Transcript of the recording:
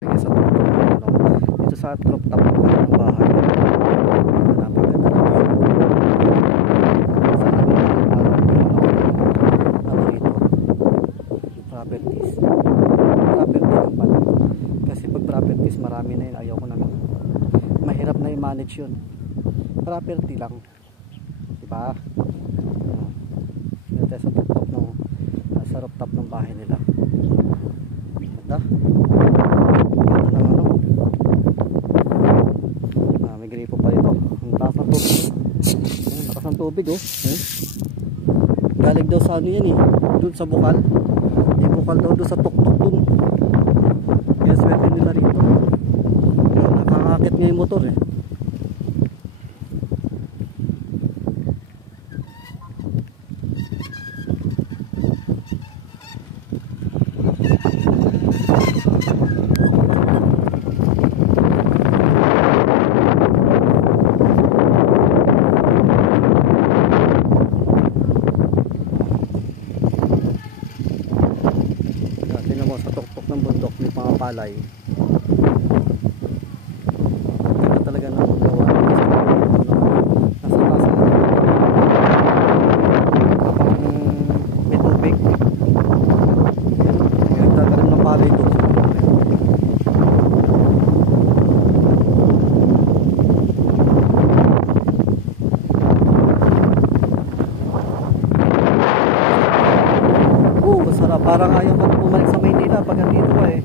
Sa tuktok ng ano, dito sa rooftop ng bahay. Napaganda na ito. Sana may araw ano ito. Properties. Property lang pala. Kasi pag properties marami na yun. Ayaw ko na lang. Mahirap na i-manage yun. Property lang. Diba? Dito sa tuktok ng sa rooftop ng bahay nila. Ganda. May gripo pa dito. Ang taas ng tubig. Ang taas ng tubig oh. Galing daw sa ano yan eh. Doon sa bukal. May bukal daw doon sa tuktok doon. Kaya swerte nila rito. Nakakakit nga yung motor eh. Sa tuktok ng bundok may mga palay. Ganda talaga ng gawa. Nasa taas may tubig. Nagtagarin ng palay doon. Masarap. Parang ayaw bumalik sa Maynila pag nandito ka eh.